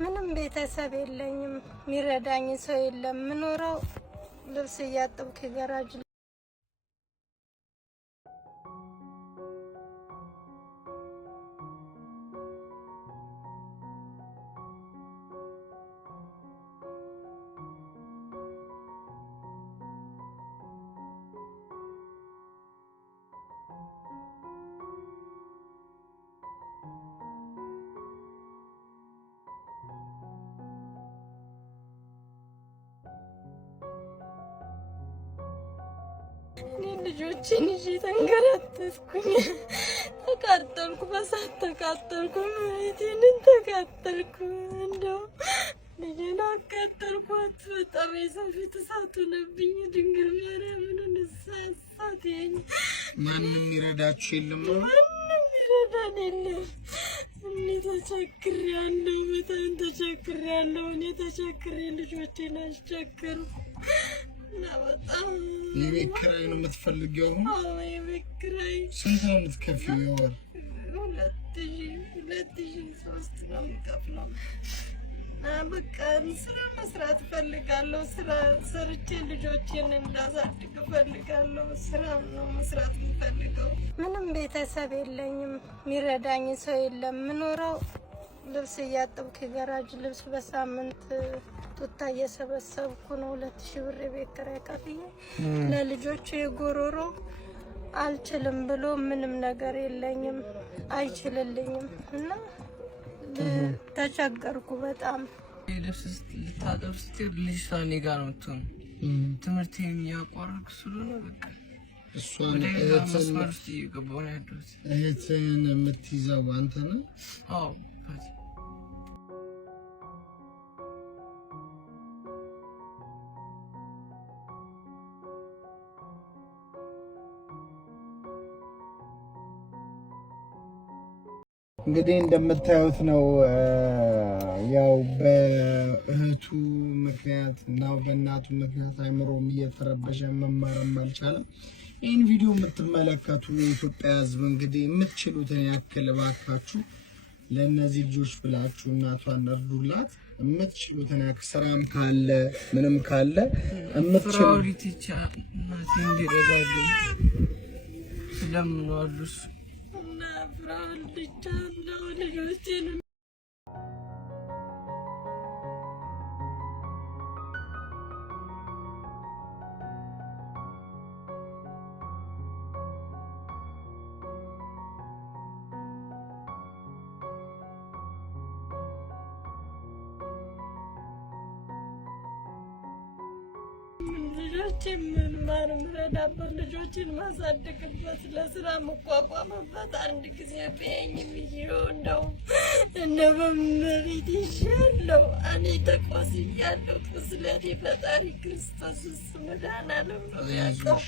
ምንም ቤተሰብ የለኝም፣ የሚረዳኝ ሰው የለም። ምኖረው ልብስ እያጠብኩ ገራጅ ልጆችን ይዤ ተንከራተትኩኝ። ተቃጠልኩ፣ በሳት ተቃጠልኩ፣ መሬቴንን ተቃጠልኩ። እንደው ልጄን አቃጠልኳት። በጣም የሰፊት እሳት ሆነብኝ። ድንግል ማርያምን እሳቴኝ። ማንም ይረዳችሁ የለም? ማንም ይረዳን የለም። እኔ ተቸግሬያለሁ፣ በጣም ተቸግሬያለሁ። እኔ ተቸግሬ ልጆቼን አስቸገርኩ። የቤት ኪራይ ነው የምትፈልጊው? አዎ የቤት ኪራይ። ስንት ነው የምትከፍይው የወር? 2003 ነው የምከፍለው። በቃ ስራ መስራት እፈልጋለሁ። ስራ ሰርቼ ልጆቼን እንዳሳድግ እፈልጋለሁ። ስራ ነው መስራት የምፈልገው። ምንም ቤተሰብ የለኝም፣ የሚረዳኝ ሰው የለም። ምኖረው ልብስ እያጠብኩ ገራጅ ልብስ በሳምንት ቱታ እየሰበሰብኩ ነው። 2000 ብር የቤት ኪራይ ከፍዬ ለልጆቹ የጎሮሮ አልችልም ብሎ ምንም ነገር የለኝም፣ አይችልልኝም እና ተቸገርኩ በጣም። ልብስ ልታጠብ ስትል ልጅቷ እኔ ጋር ነው የምትሆነው። ትምህርት የሚያቋርጥ ስለሆነ በቃ እሷን መስመር ውስጥ እየገባሁ ነው ያለሁት። እህትህን የምትይዘው አንተ ነህ? አዎ እንግዲህ እንደምታዩት ነው። ያው በእህቱ ምክንያት እና በእናቱ ምክንያት አይምሮም እየተረበሸ መማርም አልቻለም። ይህን ቪዲዮ የምትመለከቱ የኢትዮጵያ ሕዝብ እንግዲህ የምትችሉትን ያክል እባካችሁ ለእነዚህ ልጆች ብላችሁ እናቷን እርዱላት። የምትችሉትን ያክል ስራም ካለ ምንም ካለ የምትችሉት እናቴ እንዲረዳሉ ስለምንዋሉስ ልጆችን መማር ምረዳበት፣ ልጆችን ማሳደግበት፣ ለስራ መቋቋምበት አንድ ጊዜ በይኝ ብዬው እንደው በመቤት ይሻለው እኔ ተቆስያለሁ። ቁስለቴ ፈጣሪ ክርስቶስ እሱ መድኃኒዓለም ነው ያውቀው።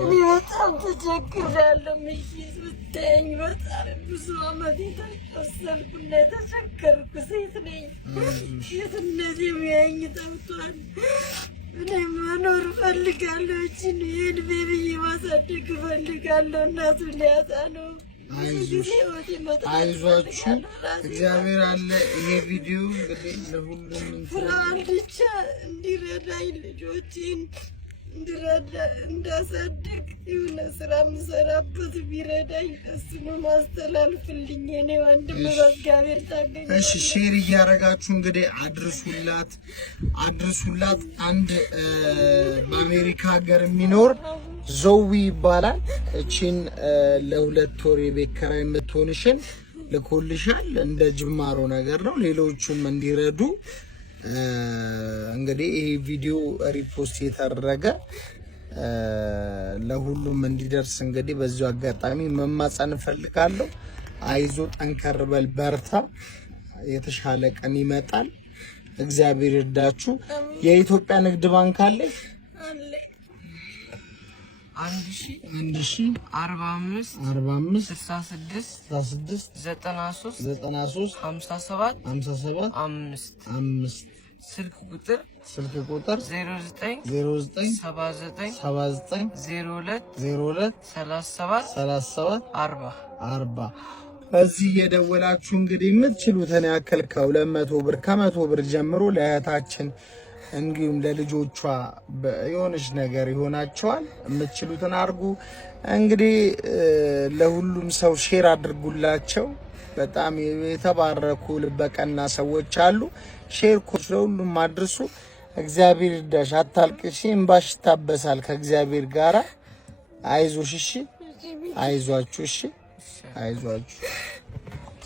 እኔ በጣም ተቸግሬያለሁ። ምሽት ብታየኝ በጣም ብዙ ዓመት የተቆሰልኩና የተቸገርኩ ሴት ነኝ። ሴትነቴ የሚያየኝ ጠፍቷል። እኔ መኖር እፈልጋለሁ። እችን ይህን ቤቢዬ ማሳደግ እፈልጋለሁ። እናቱ ሊያጣ ነው። አይዟችሁ፣ እግዚአብሔር አለ። ይሄ ቪዲዮ እንግዲህ ለሁሉም ፍርሃን ብቻ እንዲረዳኝ ልጆችን እንድረዳ እንዳሳድግ የሆነ ስራ የምሰራበት ቢረዳኝ እሱን ማስተላልፍልኝ የኔ ወንድም በእግዚአብሔር ታገኝ። እሺ ሼር እያደረጋችሁ እንግዲህ አድርሱላት። አንድ በአሜሪካ ሀገር የሚኖር ዞዊ ይባላል። እቺን ለ2 ወር የቤት ኪራይ የምትሆንሽን ልኮልሻል። እንደ ጅማሮ ነገር ነው። ሌሎቹም እንዲረዱ እንግዲህ ይሄ ቪዲዮ ሪፖስት የተደረገ ለሁሉም እንዲደርስ እንግዲህ በዚሁ አጋጣሚ መማጸን እፈልጋለሁ። አይዞ፣ ጠንከር በል፣ በርታ። የተሻለ ቀን ይመጣል። እግዚአብሔር ይርዳችሁ። የኢትዮጵያ ንግድ ባንክ አለ 1045 46 93 93 57 5 ስልክ ቁጥር 09 79 02 37 40 እዚህ የደወላችሁ እንግዲህ የምትችሉትን ያክል ከ200 ብር ከ100 ብር ጀምሮ ለእህታችን እንዲሁም ለልጆቿ የሆነች ነገር ይሆናቸዋል። የምትችሉትን አድርጉ። እንግዲህ ለሁሉም ሰው ሼር አድርጉላቸው። በጣም የተባረኩ ልበቀና ሰዎች አሉ። ሼር ኮች ለሁሉም አድርሱ። እግዚአብሔር ይርዳሽ። አታልቅሺ፣ እንባሽ ይታበሳል ከእግዚአብሔር ጋራ። አይዞሽ፣ እሺ፣ አይዟችሁ፣ እሺ፣ አይዟችሁ።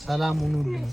ሰላም ሁኑልኝ።